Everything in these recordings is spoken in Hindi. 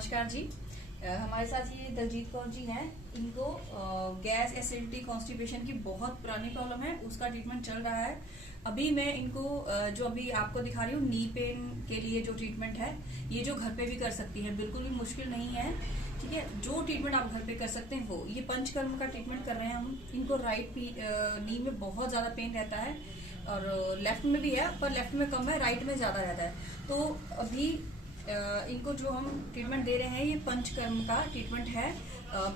नमस्कार जी। हमारे साथ ये दलजीत कौर जी हैं। इनको गैस एसिडिटी कॉन्स्टिपेशन की बहुत पुरानी प्रॉब्लम है, उसका ट्रीटमेंट चल रहा है। अभी मैं इनको जो अभी आपको दिखा रही हूँ नी पेन के लिए जो ट्रीटमेंट है, ये जो घर पे भी कर सकती है, बिल्कुल भी मुश्किल नहीं है। ठीक है, जो ट्रीटमेंट आप घर पे कर सकते हैं वो ये पंचकर्म का ट्रीटमेंट कर रहे हैं हम। इनको राइट नी में बहुत ज्यादा पेन रहता है और लेफ्ट में भी है, पर लेफ्ट में कम है, राइट में ज्यादा रहता है। तो अभी इनको जो हम ट्रीटमेंट दे रहे हैं ये पंचकर्म का ट्रीटमेंट है।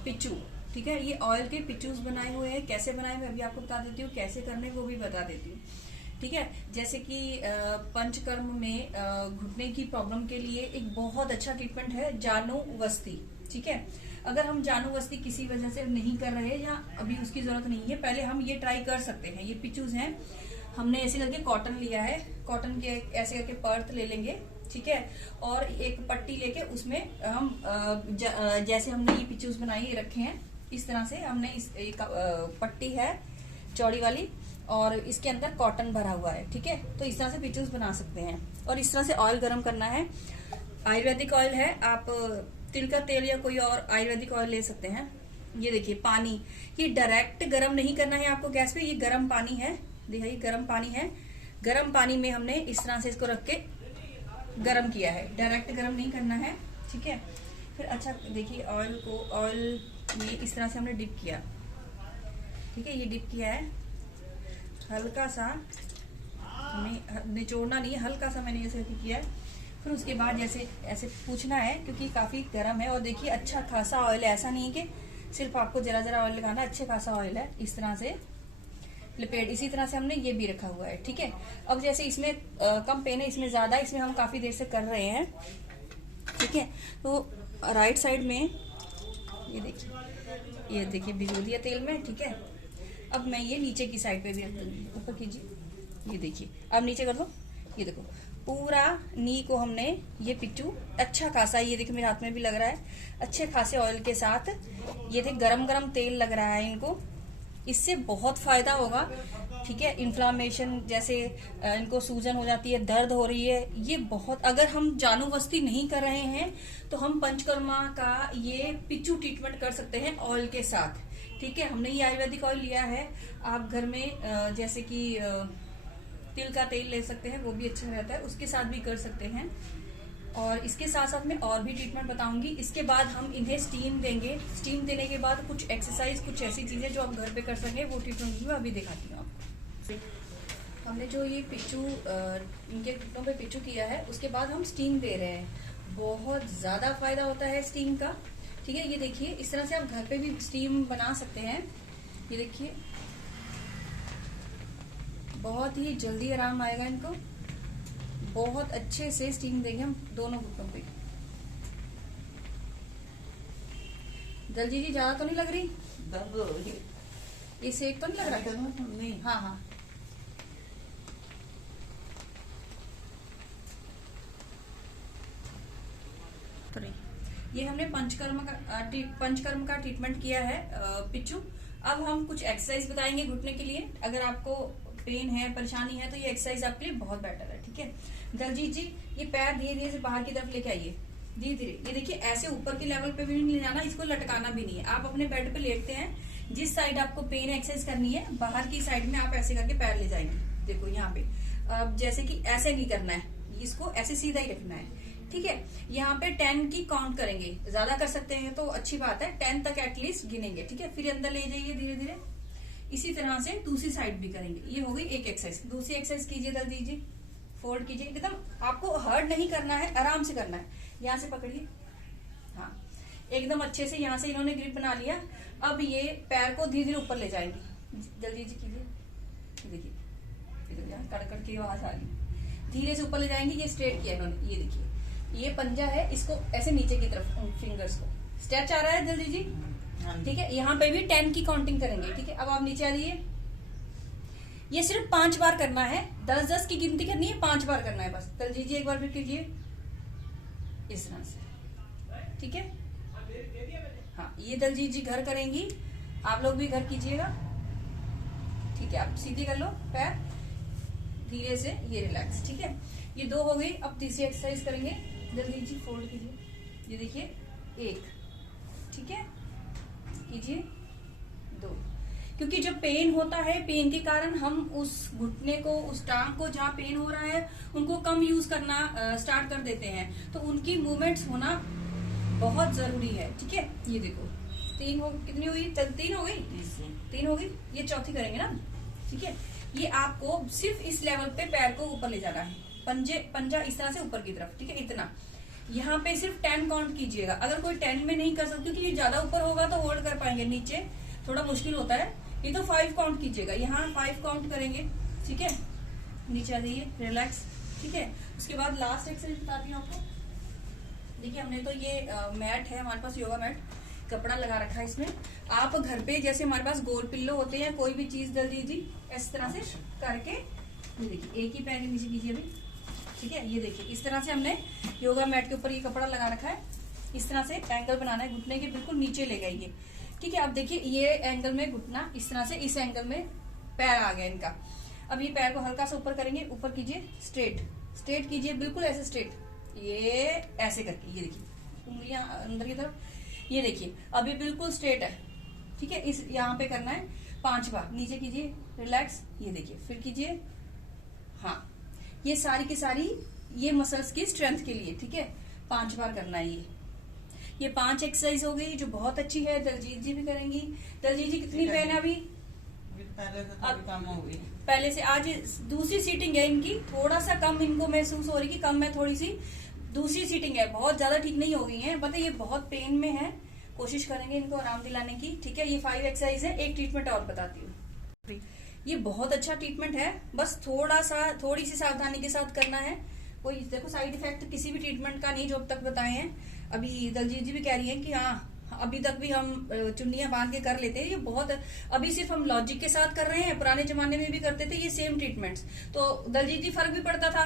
पिच्चू, ठीक है, ये ऑयल के पिच्चूस बनाए हुए हैं। कैसे बनाए हुए अभी आपको बता देती हूँ, कैसे करने वो भी बता देती हूँ। ठीक है, जैसे कि पंचकर्म में घुटने की प्रॉब्लम के लिए एक बहुत अच्छा ट्रीटमेंट है जानुवस्ती। ठीक है, अगर हम जानुवस्ती किसी वजह से नहीं कर रहे या अभी उसकी जरूरत नहीं है, पहले हम ये ट्राई कर सकते हैं। ये पिच्चूस हैं, हमने ऐसे करके कॉटन लिया है, कॉटन के ऐसे करके पर्थ ले लेंगे। ठीक है, और एक पट्टी लेके उसमें हम जैसे हमने ये पिच्चूस बनाई रखे हैं, इस तरह से हमने एक पट्टी है चौड़ी वाली और इसके अंदर कॉटन भरा हुआ है। ठीक है, तो इस तरह से पिच्चूस बना सकते हैं। और इस तरह से ऑयल गर्म करना है। आयुर्वेदिक ऑयल है, आप तिल का तेल या कोई और आयुर्वेदिक ऑयल ले सकते हैं। ये देखिए पानी, ये डायरेक्ट गर्म नहीं करना है आपको गैस पे, ये गर्म पानी है। देखिए गर्म पानी है, गर्म पानी में हमने इस तरह से इसको रख के गरम किया है, डायरेक्ट गरम नहीं करना है। ठीक है, फिर अच्छा देखिए ऑयल में इस तरह से हमने डिप किया। ठीक है, ये डिप किया है, हल्का सा हमें निचोड़ना नहीं है, हल्का सा मैंने ऐसे किया है। फिर उसके बाद जैसे ऐसे पूछना है क्योंकि काफी गर्म है। और देखिए अच्छा खासा ऑयल है, ऐसा नहीं है कि सिर्फ आपको जरा जरा ऑयल लगाना, अच्छे खासा ऑयल है। इस तरह से लिपेट, इसी तरह से हमने ये भी रखा हुआ है। ठीक है, अब जैसे इसमें कम पेन है, इसमें ज्यादा, इसमें हम काफी देर से कर रहे हैं। ठीक है, तो राइट साइड में ये देखिए भिगो दिया तेल में। ठीक है, अब मैं ये नीचे की साइड पे भी रख दूंगी, ऊपर कीजिए, ये देखिए अब नीचे कर दो। ये देखो पूरा नी को हमने ये पिच्चू अच्छा खासा, ये देखिए मेरे हाथ में भी लग रहा है, अच्छे खासे ऑयल के साथ। ये देखिए गरम गरम तेल लग रहा है इनको, इससे बहुत फायदा होगा। ठीक है, इन्फ्लामेशन जैसे इनको सूजन हो जाती है, दर्द हो रही है, ये बहुत, अगर हम जानुवस्ती नहीं कर रहे हैं तो हम पंचकर्मा का ये पिच्चू ट्रीटमेंट कर सकते हैं ऑयल के साथ। ठीक है, हमने ये आयुर्वेदिक ऑयल लिया है, आप घर में जैसे कि तिल का तेल ले सकते हैं, वो भी अच्छा रहता है, उसके साथ भी कर सकते हैं। और इसके साथ साथ मैं और भी ट्रीटमेंट बताऊंगी। इसके बाद हम इन्हें स्टीम देंगे, स्टीम देने के बाद कुछ एक्सरसाइज, कुछ ऐसी चीजें जो आप घर पे कर सकें, वो ट्रीटमेंट मैं अभी दिखाती हूँ आपको। हमने जो ये पिच्चू इनके घुटनों पे पिच्चू किया है, उसके बाद हम स्टीम दे रहे हैं। बहुत ज्यादा फायदा होता है स्टीम का। ठीक है, ये देखिए इस तरह से आप घर पे भी स्टीम बना सकते हैं। ये देखिए बहुत ही जल्दी आराम आएगा इनको, बहुत अच्छे से स्टीम देंगे हम दोनों घुटनों पे। दलजीत जी ज्यादा तो नहीं लग रही? ये सेक तो नहीं लग रहा? नहीं, हाँ हाँ। ये हमने पंचकर्म का ट्रीटमेंट किया है पिच्चू। अब हम कुछ एक्सरसाइज बताएंगे घुटने के लिए। अगर आपको पेन है, परेशानी है, तो ये एक्सरसाइज आपके लिए बहुत बेटर है। ठीक है, दलजीत जी ये पैर धीरे धीरे से बाहर की तरफ लेके आइए, धीरे धीरे। ये देखिए ऐसे ऊपर के लेवल पे भी नहीं ले जाना, इसको लटकाना भी नहीं है। आप अपने बेड पे लेटते हैं, जिस साइड आपको पेन एक्सरसाइज करनी है, बाहर की साइड में आप ऐसे करके पैर ले जाएंगे। देखो यहाँ पे अब जैसे कि ऐसे नहीं करना है, इसको ऐसे सीधा ही रखना है। ठीक है, यहाँ पे 10 की काउंट करेंगे, ज्यादा कर सकते हैं तो अच्छी बात है, 10 तक एटलीस्ट गिनेंगे। ठीक है, फिर अंदर ले जाइए धीरे धीरे। इसी तरह से दूसरी साइड भी करेंगे। ये हो गई एक एक्सरसाइज। दूसरी एक्सरसाइज कीजिए दलजीत जी, फोल्ड कीजिए, एकदम आपको हर्ड नहीं करना है, आराम से करना है। यहाँ से पकड़िए, हाँ एकदम अच्छे से। यहाँ से इन्होंने ग्रिप बना लिया। अब ये पैर को धीरे धीरे ऊपर ले जाएंगे। दलजीत जी कीजिए, देखिए कड़कड़ की आवाज आ रही, धीरे से ऊपर ले जाएंगे। ये स्ट्रेट किया इन्होंने, ये देखिए ये पंजा है, इसको ऐसे नीचे की तरफ फिंगर्स को स्ट्रेच आ रहा है दलजीत जी। ठीक है, यहाँ पे भी 10 की काउंटिंग करेंगे। ठीक है, अब आप नीचे आ जाइए। ये सिर्फ 5 बार करना है, 10-10 की गिनती करनी है, 5 बार करना है बस। दलजीत जी एक बार फिर कीजिए इस तरह से। ठीक है, हाँ ये दलजीत जी घर करेंगी, आप लोग भी घर कीजिएगा। ठीक है, आप सीधी कर लो पैर धीरे से, ये रिलैक्स। ठीक है, ये 2 हो गई। अब तीसरी एक्सरसाइज करेंगे। दलजीत जी फोल्ड कीजिए, ये देखिए 1, ठीक है, कीजिए 2। क्योंकि जब पेन होता है, पेन के कारण हम उस घुटने को, उस टांग को जहाँ पेन हो रहा है उनको कम यूज करना स्टार्ट कर देते हैं, तो उनकी मूवमेंट्स होना बहुत जरूरी है, ठीक है। ये देखो 3 हो, कितनी हुई? 3 हो गई, 3 हो गई, ये चौथी करेंगे ना, ठीक है। ये आपको सिर्फ इस लेवल पे पैर को ऊपर ले जाना है, पंजा इस तरह से ऊपर की तरफ, ठीक है, इतना। यहाँ पे सिर्फ 10 काउंट कीजिएगा। अगर कोई 10 में नहीं कर सकते, क्योंकि ये ज्यादा ऊपर होगा तो होल्ड कर पाएंगे, नीचे थोड़ा मुश्किल होता है, ये तो 5 काउंट कीजिएगा। यहाँ 5 काउंट करेंगे, ठीक है, नीचे आ जाइए, रिलैक्स, ठीक है। उसके बाद लास्ट एक्सरसाइज बताती हूँ आपको। देखिए हमने तो ये मैट है हमारे पास, योगा मैट, कपड़ा लगा रखा है इसमें। आप घर पे जैसे हमारे पास गोल पिल्लो होते हैं, कोई भी चीज डाल दीजिए इस तरह से करके। ये देखिए एक ही पैर के नीचे कीजिए अभी, ठीक है। ये देखिए इस तरह से हमने योगा मैट के ऊपर ये कपड़ा लगा रखा है, इस तरह से एंगल बनाना है, घुटने के बिल्कुल नीचे ले गई, ठीक है। आप देखिए ये एंगल में घुटना, इस तरह से इस एंगल में पैर आ गया इनका। अब ये पैर को हल्का सा ऊपर करेंगे, ऊपर कीजिए, स्ट्रेट कीजिए, बिल्कुल ऐसे स्ट्रेट, ये ऐसे करके, ये देखिए उंगलियां अंदर की तरफ, ये देखिए अभी बिल्कुल स्ट्रेट है, ठीक है। इस यहाँ पे करना है 5 बार, नीचे कीजिए, रिलैक्स, ये देखिए, फिर कीजिए, हाँ। ये सारी की सारी ये मसल्स की स्ट्रेंथ के लिए, ठीक है, 5 बार करना है। ये 5 एक्सरसाइज हो गई जो बहुत अच्छी है। दलजीत जी भी करेंगी। दलजीत जी कितनी पेन है अभी? पहले कम हो गई, पहले से आज दूसरी सीटिंग है इनकी, थोड़ा सा कम इनको महसूस हो रही कि कम है, थोड़ी सी दूसरी सीटिंग है, बहुत ज्यादा ठीक नहीं हो गई है। पता है ये बहुत पेन में है, कोशिश करेंगे इनको आराम दिलाने की, ठीक है। ये 5 एक्सरसाइज है। एक ट्रीटमेंट और बताती हूँ, ये बहुत अच्छा ट्रीटमेंट है, बस थोड़ी सी सावधानी के साथ करना है। कोई देखो साइड इफेक्ट किसी भी ट्रीटमेंट का नहीं जो अब तक बताए हैं। अभी दलजीत जी भी कह रही है कि हाँ अभी तक भी हम चुन्नियां बांध के कर लेते हैं, ये बहुत अभी सिर्फ हम लॉजिक के साथ कर रहे हैं, पुराने जमाने में भी करते थे ये सेम ट्रीटमेंट्स। तो दलजीत जी फर्क भी पड़ता था,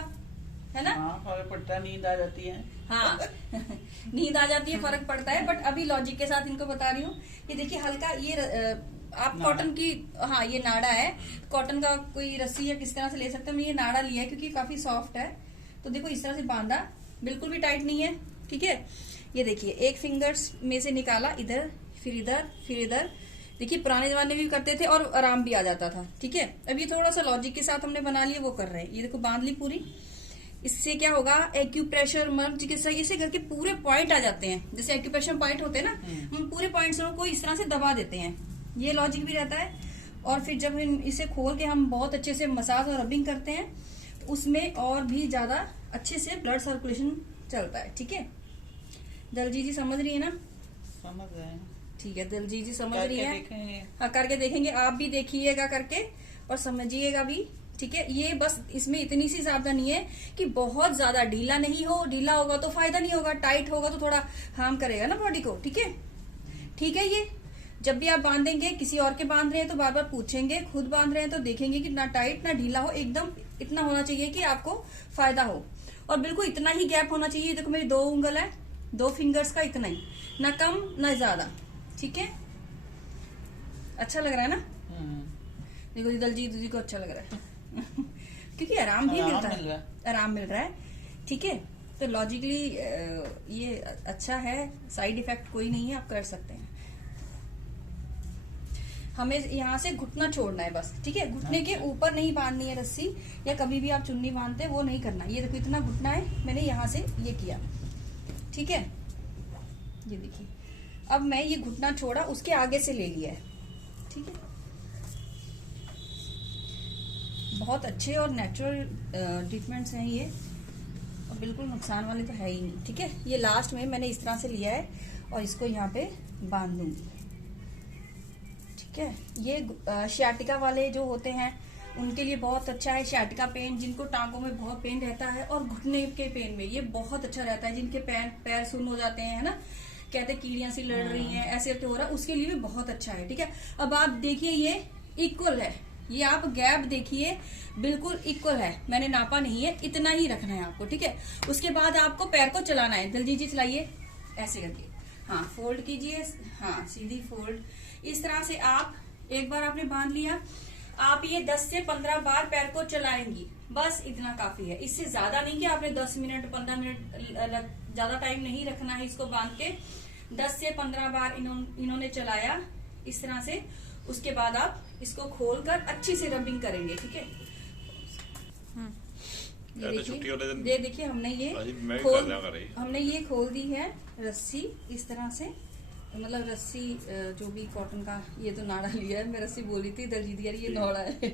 है ना? हाँ फर्क पड़ता है, नींद आ जाती है, हाँ नींद आ जाती है, फर्क पड़ता है। बट अभी लॉजिक के साथ इनको बता रही हूँ। ये देखिए हल्का ये आप कॉटन की, हाँ ये नाड़ा है, कॉटन का कोई रस्सी या किस तरह से ले सकते हैं। ये नाड़ा लिया है क्योंकि काफी सॉफ्ट है, तो देखो इस तरह से बांधा, बिल्कुल भी टाइट नहीं है, ठीक है। ये देखिए एक फिंगर्स में से निकाला, इधर फिर इधर फिर इधर, देखिए पुराने जमाने में भी करते थे और आराम भी आ जाता था, ठीक है। अब ये थोड़ा सा लॉजिक के साथ हमने बना लिया, वो कर रहे हैं। ये देखो बांध ली पूरी। इससे क्या होगा, एक्यूप्रेशर मर्म चिकित्सा इसे करके पूरे पॉइंट आ जाते हैं, जैसे एक्यूप्रेशर पॉइंट होते हैं ना, हम पूरे पॉइंट्स को इस तरह से दबा देते हैं। ये लॉजिक भी रहता है। और फिर जब इसे खोल के हम बहुत अच्छे से मसाज और रबिंग करते हैं, तो उसमें और भी ज्यादा अच्छे से ब्लड सर्कुलेशन चलता है, ठीक है। दलजीत जी समझ रही है ना? समझ रहे हैं, ठीक है, दलजीत जी समझ रही है। हाँ करके देखेंगे, आप भी देखिएगा करके और समझिएगा भी, ठीक है। ये बस इसमें इतनी सी सावधानी है कि बहुत ज्यादा ढीला नहीं हो, ढीला होगा तो फायदा नहीं होगा, टाइट होगा तो थोड़ा हार्म करेगा ना बॉडी को, ठीक है। ठीक है, ये जब भी आप बांधेंगे, किसी और के बांध रहे हैं तो बार बार पूछेंगे, खुद बांध रहे हैं तो देखेंगे कि ना टाइट ना ढीला हो, एकदम इतना होना चाहिए कि आपको फायदा हो। और बिल्कुल इतना ही गैप होना चाहिए। देखो मेरी 2 उंगल है, 2 फिंगर्स का इतना ही, ना कम ना ज्यादा, ठीक है। अच्छा लग रहा है ना? देखो दलजीत जी को अच्छा लग रहा है क्योंकि आराम भी मिलता है, आराम मिल रहा है, ठीक है। तो लॉजिकली ये अच्छा है, साइड इफेक्ट कोई नहीं है, आप कर सकते हैं। हमें यहाँ से घुटना छोड़ना है बस, ठीक है। घुटने के ऊपर नहीं बांधनी है रस्सी, या कभी भी आप चुन्नी बांधते हैं वो नहीं करना। ये देखो इतना घुटना है, मैंने यहाँ से ये किया, ठीक है। ये देखिए अब मैं ये घुटना छोड़ा, उसके आगे से ले लिया है, ठीक है। बहुत अच्छे और नेचुरल ट्रीटमेंट्स हैं ये, और बिल्कुल नुकसान वाले तो है ही नहीं, ठीक है। ये लास्ट में मैंने इस तरह से लिया है और इसको यहाँ पे बांध दूंगी, ठीक है। ये शियाटिका वाले जो होते हैं उनके लिए बहुत अच्छा है। शियाटिका पेन, जिनको टांगों में बहुत पेन रहता है, और घुटने के पेन में ये बहुत अच्छा रहता है। जिनके पैर सुन्न हो जाते हैं, है ना, कहते कीड़ियां सी लड़ रही हैं, ऐसे हो रहा है, उसके लिए भी बहुत अच्छा है, ठीक है। अब आप देखिए ये इक्वल है, ये आप गैप देखिए बिल्कुल इक्वल है, मैंने नापा नहीं है, इतना ही रखना है आपको, ठीक है। उसके बाद आपको पैर को चलाना है। दलजीत जी चलाइए ऐसे करके, हाँ फोल्ड कीजिए, हाँ सीधी फोल्ड। इस तरह से आप एक बार आपने बांध लिया, आप ये 10 से 15 बार पैर को चलाएंगी, बस इतना काफी है। इससे ज्यादा नहीं कि आपने 10 मिनट 15 मिनट ज्यादा टाइम नहीं रखना है इसको बांध के। 10 से 15 बार इन्होंने चलाया इस तरह से। उसके बाद आप इसको खोलकर अच्छी से रबिंग करेंगे, ठीक है। ये देखिए हमने ये खोल दी है रस्सी इस तरह से, मतलब रस्सी जो भी कॉटन का, ये तो नाड़ा लिया है, मैं रस्सी बोली थी, दर्जी यार ये नाड़ा है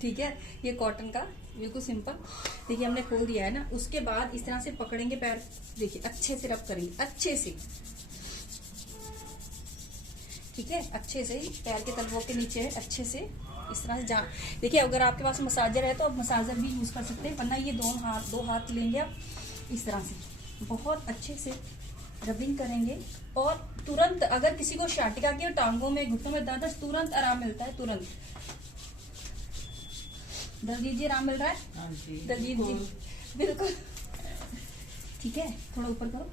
ठीक है। ये कॉटन का बिल्कुल सिंपल, देखिए हमने खोल दिया है ना। उसके बाद इस तरह से पकड़ेंगे पैर, देखिए अच्छे से रब करेंगे, अच्छे से, ठीक है। अच्छे से पैर के तलवों के नीचे अच्छे से इस तरह से देखिए अगर आपके पास मसाजर है तो आप मसाजर भी यूज कर सकते हैं, वरना ये दो हाथ लेंगे आप इस तरह से बहुत अच्छे से रबिंग करेंगे। और तुरंत अगर किसी को शाटिका की और टांगों में घुटनों में दर्द है तुरंत आराम मिलता है, तुरंत। दलजीत जी आराम मिल रहा है? दलजीत जी बिल्कुल, ठीक है। थोड़ा ऊपर करो,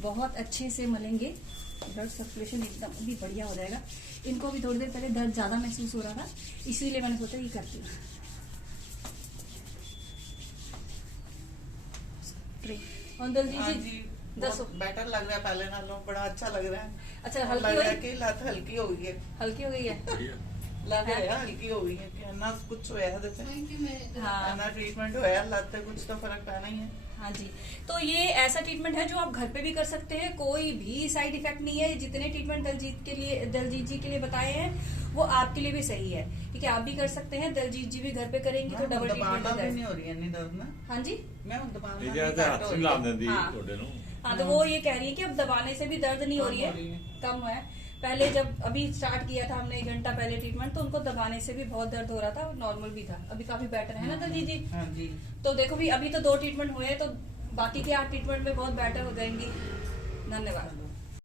बहुत अच्छे से मलेंगे, ब्लड सर्कुलेशन एकदम भी बढ़िया हो जाएगा। इनको भी थोड़ी देर पहले दर्द ज्यादा महसूस हो रहा था, इसीलिए मैंने सोचा ये करती हूँ। और दलजीत जी दसो बेटर लग रहा है, पहले नालों बड़ा अच्छा लग रहा है। अच्छा हल्की लग रहा है कि लत हल्की हो गई है, हल्की हो गई है, लग रहा है हल्की हो गई है कि ना कुछ होया ना ट्रीटमेंट होया, लत कुछ तो फर्क पैना ही है। हाँ जी, तो ये ऐसा ट्रीटमेंट है जो आप घर पे भी कर सकते हैं, कोई भी साइड इफेक्ट नहीं है। जितने ट्रीटमेंट दलजीत जी के लिए बताए हैं वो आपके लिए भी सही है, ठीक है। आप भी कर सकते हैं, दलजीत जी भी घर पे करेंगी तो डबल ट्रीटमेंट हो नहीं हो रही है दर्द ना। हाँ जी, मैं हाँ तो वो ये कह रही है कि अब दबाने से भी दर्द नहीं हो रही है, कम है। पहले जब अभी स्टार्ट किया था हमने 1 घंटा पहले ट्रीटमेंट, तो उनको दबाने से भी बहुत दर्द हो रहा था, नॉर्मल भी था। अभी काफी बेटर है ना दलजीत जी? हाँ जी। तो देखो भी अभी तो 2 ट्रीटमेंट हुए, तो बाकी के 8 ट्रीटमेंट में बहुत बेटर हो जाएंगी। धन्यवाद।